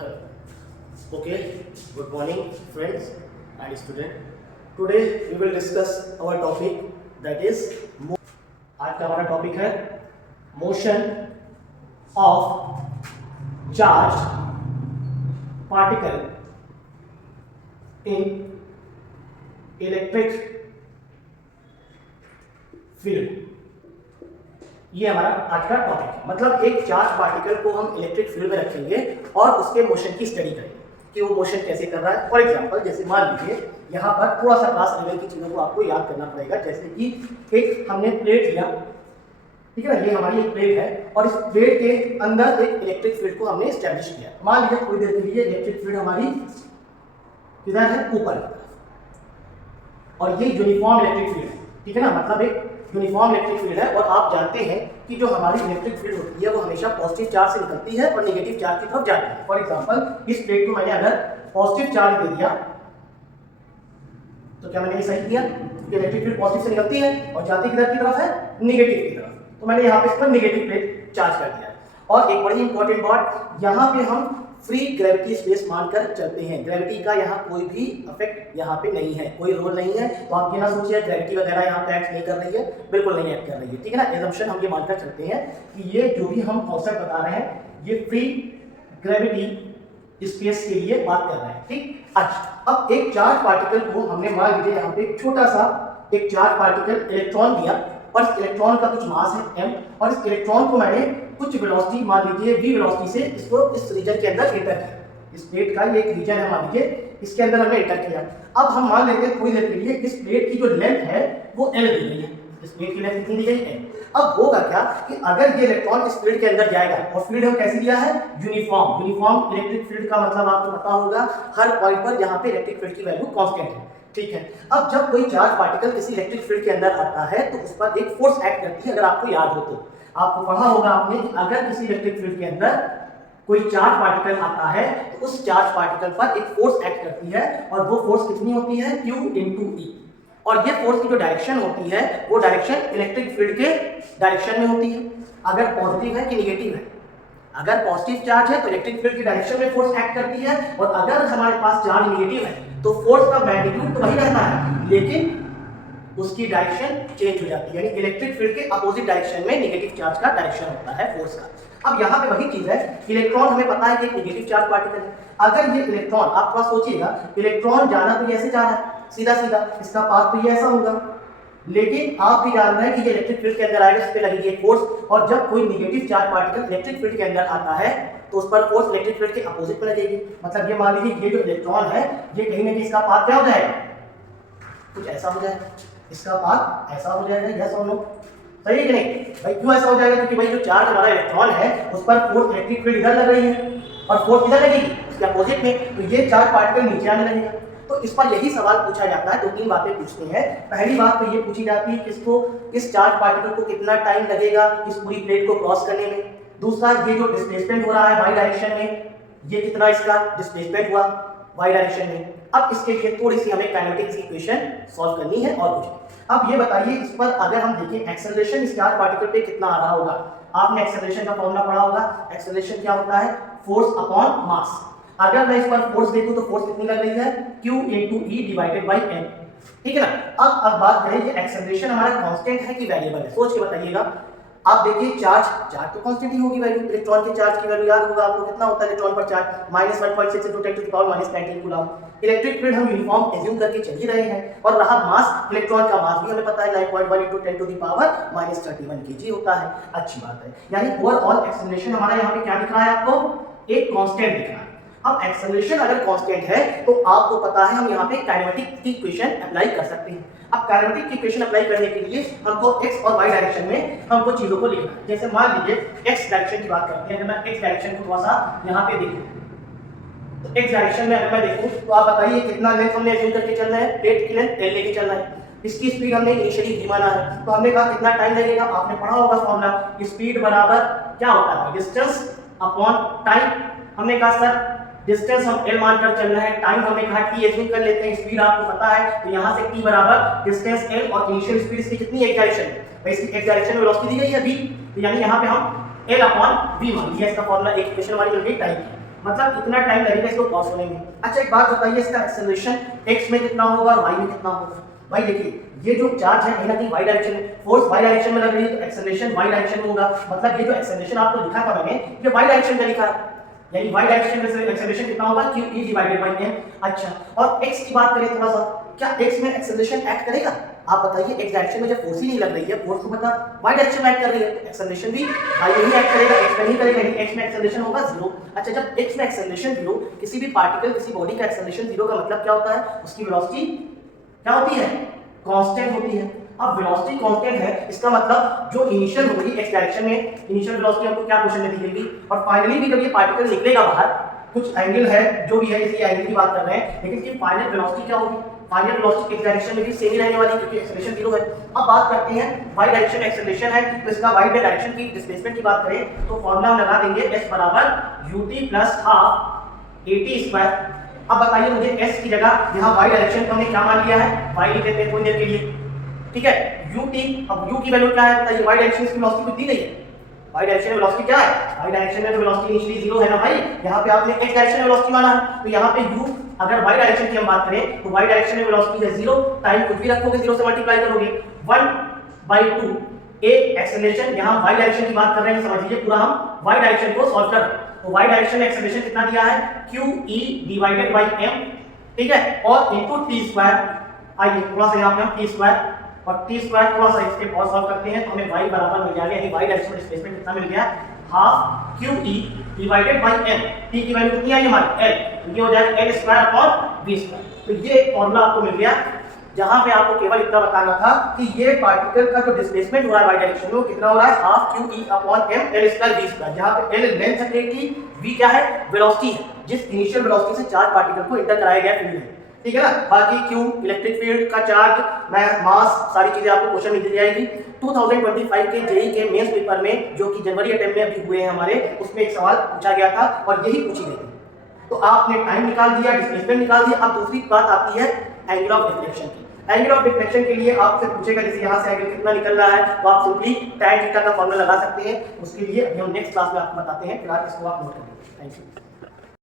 Okay, good morning friends and student. Today we will discuss our topic that is आज का हमारा topic है motion of charge particle in electric field. ये हमारा आज का टॉपिक है। मतलब एक चार्ज पार्टिकल को हम इलेक्ट्रिक फील्ड में रखेंगे और उसके मोशन की स्टडी करेंगे कि वो मोशन कैसे कर रहा है। फॉर एग्जांपल जैसे मान लीजिए यहाँ पर थोड़ा सा क्लास लेवल की चीज़ों को आपको याद करना पड़ेगा। जैसे कि एक हमने प्लेट लिया, ठीक है ना, ये हमारी एक प्लेट है और इस प्लेट के अंदर एक इलेक्ट्रिक फील्ड को हमने स्टैब्लिश किया। मान लीजिए थोड़ी देर के लिए इलेक्ट्रिक फील्ड हमारी किधर है, ऊपर की तरफ, और ये यूनिफॉर्म इलेक्ट्रिक फील्ड है, ठीक है ना, मतलब एक यूनिफॉर्म इलेक्ट्रिक फील्ड है। और आप जानते हैं कि जो हमारी इलेक्ट्रिक फील्ड होती है वो हमेशा पॉजिटिव चार्ज से निकलती है और नेगेटिव चार्ज की तरफ जाती है। फॉर एग्जांपल इस प्लेट को मैंने अगर पॉजिटिव चार्ज दे दिया तो क्या मैंने ये सही किया कि इलेक्ट्रिक फील्ड पॉजिटिव से निकलती है और जाती किधर की तरफ है, नेगेटिव की तरफ। तो मैंने यहाँ पे इस पर नेगेटिव प्लेट चार्ज कर दिया है। और एक बड़ी इंपॉर्टेंट बात, यहाँ पे हम फ्री ग्रेविटी स्पेस मानकर चलते हैं। ग्रेविटी का यहाँ कोई भी इफेक्ट यहाँ पे नहीं है, कोई रोल नहीं है। तो आप ये ना सोचिए ग्रेविटी वगैरह यहाँ पे एक्ट नहीं कर रही है, बिल्कुल नहीं एक्ट कर रही है, ठीक है ना। एजम्पशन हम ये मानकर चलते हैं कि ये जो भी हम कॉन्सेप्ट बता रहे हैं ये फ्री ग्रेविटी स्पेस के लिए बात कर रहे हैं, ठीक। अच्छा, अब एक चार्ज पार्टिकल को हमने मान लीजिए यहाँ पे छोटा सा एक चार्ज पार्टिकल इलेक्ट्रॉन दिया और इस इलेक्ट्रॉन का कुछ मास है m, और इस इलेक्ट्रॉन को मैंने कुछ वेलोसिटी मान लीजिए v वेलोसिटी से इसको इस रीजन के अंदर एंटर किया। इस प्लेट का ये एक रीजन है, मान लीजिए इसके अंदर हमने एंटर किया। अब हम मान लेते हैं थोड़ी देर के लिए इस प्लेट की जो लेंथ है वो l दी गई है। इस प्लेट की लेंथ कितनी दी गई है, अब होगा क्या कि अगर ये इलेक्ट्रॉन इस फील्ड के अंदर जाएगा, और फील्ड हम कैसे दिया है, यूनिफॉर्म। यूनिफॉर्म इलेक्ट्रिक फील्ड का मतलब आपको पता होगा हर पॉइंट पर जहां पे इलेक्ट्रिक फील्ड की वैल्यू कांस्टेंट है, ठीक है। अब जब कोई चार्ज पार्टिकल किसी इलेक्ट्रिक फील्ड के अंदर आता है तो उस पर एक फोर्स एक्ट करती है। अगर आपको याद हो तो आपको पढ़ा होगा आपने कि अगर किसी इलेक्ट्रिक फील्ड के अंदर कोई चार्ज पार्टिकल आता है तो उस चार्ज पार्टिकल पर एक फोर्स एक्ट करती है, और वो फोर्स कितनी होती है, Q × E। और ये फोर्स की जो डायरेक्शन होती है वो डायरेक्शन इलेक्ट्रिक फील्ड के डायरेक्शन में होती है। अगर पॉजिटिव है कि नेगेटिव है, अगर पॉजिटिव चार्ज है तो इलेक्ट्रिक फील्ड की डायरेक्शन में फोर्स एक्ट करती है, और अगर हमारे पास चार्ज नेगेटिव है तो फोर्स का मैग्नीट्यूड तो वही रहता है लेकिन उसकी डायरेक्शन चेंज हो जाती है। यानी इलेक्ट्रिक फील्ड के अपोजिट डायरेक्शन में नेगेटिव चार्ज का डायरेक्शन होता है फोर्स का। अब यहाँ पे वही चीज है, इलेक्ट्रॉन हमें पता है कि एक नेगेटिव चार्ज पार्टिकल है। अगर ये इलेक्ट्रॉन, आप थोड़ा सोचिएगा, इलेक्ट्रॉन जाना तो ऐसे जा रहा है सीधा सीधा, इसका पाथ तो ये ऐसा होगा, लेकिन आप भी जान रहे हैं कि ये इलेक्ट्रिक फील्ड के अंदर आएगा, इस पे लगेगी एक फोर्स। और जब कोई negative charge particle electric field के अंदर आता है तो उस पर फोर्स इलेक्ट्रिक फील्ड के अपोजिट में लगेगी। मतलब ये मान लीजिए ये जो इलेक्ट्रॉन है ये कहीं ना कहीं इसका पाथ क्या हो जाएगा, कुछ ऐसा हो जाएगा, इसका पाथ ऐसा हो जाएगा। यस और नो, सही है कि नहीं भाई? क्यों ऐसा हो जाएगा, क्योंकि भाई जो चार्ज हमारा इलेक्ट्रॉन है उस पर फोर्स इलेक्ट्रिक फील्ड इधर लग रही है और फोर्स इधर लगेगी उसके अपोजिट में, तो ये चार्ज पार्टिकल नीचे आने लगेगा। तो इस पर यही सवाल पूछा जाता है, दो तीन बातें पूछते हैं। पहली बात तो ये पूछी जाती है किसको, इस चार्ज पार्टिकल को कितना टाइम लगेगा इस पूरी प्लेट को क्रॉस करने में। दूसरा, ये जो डिस्प्लेसमेंट हो रहा है वाई डायरेक्शन में, ये कितना इसका डिस्प्लेसमेंट हुआ वाई डायरेक्शन में। अब इसके लिए थोड़ी सी हमें काइनेटिक्स की इक्वेशन सॉल्व करनी है और कुछ। अब ये बताइए इस पर अगर हम देखें एक्सेलरेशन इस चार्ज पार्टिकल पे कितना आ रहा होगा। आपने एक्सेलरेशन का फॉर्मूला पढ़ा होगा। एक्सेलरेशन क्या होता है, फोर्स अपॉन मास। अगर मैं इस पर फोर्स देखूं तो फोर्स कितनी लग रही है, Q × E / m, ठीक है ना। अब बात करें कि एक्सेलरेशन हमारा कांस्टेंट है कि वेरिएबल है, सोच के बताइएगा। आप देखिए चार्ज तो कांस्टेंट ही होगी वैल्यू। इलेक्ट्रॉन के चार्ज की वैल्यू याद होगा आपको, कितना होता है इलेक्ट्रॉन पर चार्ज, -1.6 × 10⁻⁻19 कूलम। इलेक्ट्रिक फील्ड हम यूनिफॉर्म एज्यूम करके चल ही रहे हैं, और रहा मास, इलेक्ट्रॉन का मास भी हमें पता है 9.1 × 10⁻31 kg होता है। अच्छी बात है, यानी ओवरऑल एक्सेलरेशन हमारा यहाँ पे क्या दिख रहा है आपको, एक कांस्टेंट दिख रहा है। अब एक्सेलरेशन अगर कांस्टेंट है तो आपको पता है हम यहाँ पे काइनेमेटिक की इक्वेशन अप्लाई कर सकते हैं। अब काइनेमेटिक की इक्वेशन अप्लाई करने के लिए हमको x और y डायरेक्शन में हमको चीजों को लिखना है। जैसे मान लीजिए x डायरेक्शन की बात करते हैं, अगर मैं x डायरेक्शन को थोड़ा सा यहाँ पे देखूं तो x डायरेक्शन में अगर मैं देखूं तो आप बताइए कितना लेंथ हमने एज्यूम करके चलना है, प्लेट की लेंथ l लेके चलना है। इसकी स्पीड हमने इनिशियली v माना है, तो हमने कहा कितना टाइम लगेगा, आपने पढ़ा होगा फॉर्मूला, स्पीड बराबर क्या होता है, डिस्टेंस अपॉन टाइम। हमने कहा सर डिस्टेंस हम l मानकर चल रहे हैं, टाइम हमने कहा t एज्यूम कर लेते हैं, स्पीड आपको पता है, तो यहां से t बराबर डिस्टेंस l और इनिशियल स्पीड इसकी कितनी है, x डायरेक्शन में, भाई इसकी x डायरेक्शन में वेलोसिटी दी गई है v, तो यानी यहां पे हम l/v मान लिया। इसका फॉर्मूला एक इक्वेशन हमारी मिल गई टाइम की। मतलब इतना टाइम लगेगा इसको क्रॉस होने में। अच्छा एक बात बताइए, इसका एक्सेलरेशन x में कितना होगा और y में कितना होगा? भाई देखिए ये जो चार्ज है कहीं ना कहीं y डायरेक्शन में, फोर्स y डायरेक्शन में लग रही है तो एक्सेलरेशन y डायरेक्शन में होगा। मतलब ये जो एक्सेलरेशन आपको लिखा था मैंने, ये y डायरेक्शन में लिखा है, यानी y डायरेक्शन में एक्सेलरेशन कितना होगा, q डिवाइडेड बाय m। अच्छा और x की बात करें थोड़ा सा, क्या x में एक्सेलरेशन एक्ट करेगा? आप बताइए, x डायरेक्शन में जब फोर्स ही नहीं लग रही है, फोर्स को पता y डायरेक्शन में एक्ट कर रही है, तो एक्सेलरेशन भी y में ही एक्ट करेगा, x में नहीं करेगा, यानी x में एक्सेलरेशन होगा 0। अच्छा जब x में एक्सेलरेशन 0, किसी भी पार्टिकल किसी बॉडी का एक्सेलरेशन 0 का मतलब क्या होता है, उसकी वेलोसिटी क्या होती है, कांस्टेंट होती है। अब वेलोसिटी कांस्टेंट है, इसका मतलब जो इनिशियल होगी x डायरेक्शन में, इनिशियल वेलोसिटी हमको क्या क्वेश्चन में दी गई थी, और फाइनली भी जब ये पार्टिकल निकलेगा बाहर, कुछ एंगल है जो भी है, इसी एंगल की बात कर रहे हैं, लेकिन इसकी फाइनल वेलोसिटी क्या होगी, फाइनल वेलोसिटी x डायरेक्शन में भी सेम ही रहने वाली है क्योंकि एक्सेलरेशन 0 है। अब बात करते हैं y डायरेक्शन एक्सेलरेशन है, तो इसका y डायरेक्शन की डिस्प्लेसमेंट की बात करें तो फॉर्मूला हम लगा देंगे s बराबर ut plus half at square. अब बताइए मुझे s की जगह यहाँ y डायरेक्शन को हमने क्या मान लिया है, y लिख देते हैं थोड़ी देर के लिए, ठीक है। ut, अब u की वैल्यू क्या है बताइए, y डायरेक्शन की वेलोसिटी कुछ दी गई है, y डायरेक्शन में वेलोसिटी क्या है, y डायरेक्शन में तो वेलोसिटी इनिशियली 0 है ना भाई, यहाँ पे आपने x डायरेक्शन में वेलोसिटी माना है, तो यहाँ पे u अगर y डायरेक्शन की हम बात करें तो y डायरेक्शन में वेलोसिटी है 0, टाइम कुछ भी रखोगे 0 से मल्टीप्लाई करोगे 1/2 a एक्सेलरेशन। यहाँ y डायरेक्शन की बात कर रहे हैं, समझ लीजिए पूरा हम y डायरेक्शन को सॉल्व कर रहे हैं, तो y डायरेक्शन में एक्सेलरेशन कितना दिया है, qe डिवाइडेड बाय m, ठीक है, और इनटू t स्क्वायर। आइए थोड़ा सा यहाँ पे हम t स्क्वायर और t स्क्वायर थोड़ा सा इसके और सॉल्व करते हैं तो हमें y बराबर मिल जाएगा, यानी y डायरेक्शन में डिस्प्लेसमेंट कितना मिल गया, half qe divided by m, t की वैल्यू कितनी आई हमारी l, ये हो जाएगा l square upon v square. तो ये फॉर्मूला आपको मिल गया, जहां पे आपको केवल इतना बताना था कि ये पार्टिकल का जो डिस्प्लेसमेंट हो रहा है y डायरेक्शन में वो कितना हो रहा है, half qe upon m l square v square, जहां पे l लेंथ है की, v क्या है, वेलोसिटी है, जिस इनिशियल वेलोसिटी से चार्ज पार्टिकल को इंटर कराया गया फील्ड है, ठीक है ना। बाकी q इलेक्ट्रिक फील्ड का चार्ज, मास, सारी चीजें आपको क्वेश्चन में दी जाएगी। 2025 के जेईई के मेंस पेपर में जो कि जनवरी अटेम्प्ट में अभी हुए हैं हमारे, उसमें एक सवाल पूछा गया था और यही पूछी गई थी। तो आपने टाइम निकाल दिया, डिस्प्लेसमेंट निकाल दिया। अब दूसरी बात आती है एंगल ऑफ डिफ्लेक्शन की। एंगल ऑफ डिफ्लेक्शन के लिए आपसे पूछेगा जैसे यहाँ से एंगल कितना निकल रहा है, तो आप सिंपली tan थीटा का फॉर्मूला लगा सकते हैं। उसके लिए अभी हम नेक्स्ट क्लास में आपको बताते हैं, फिलहाल इसको आप नोट करें। Thank you.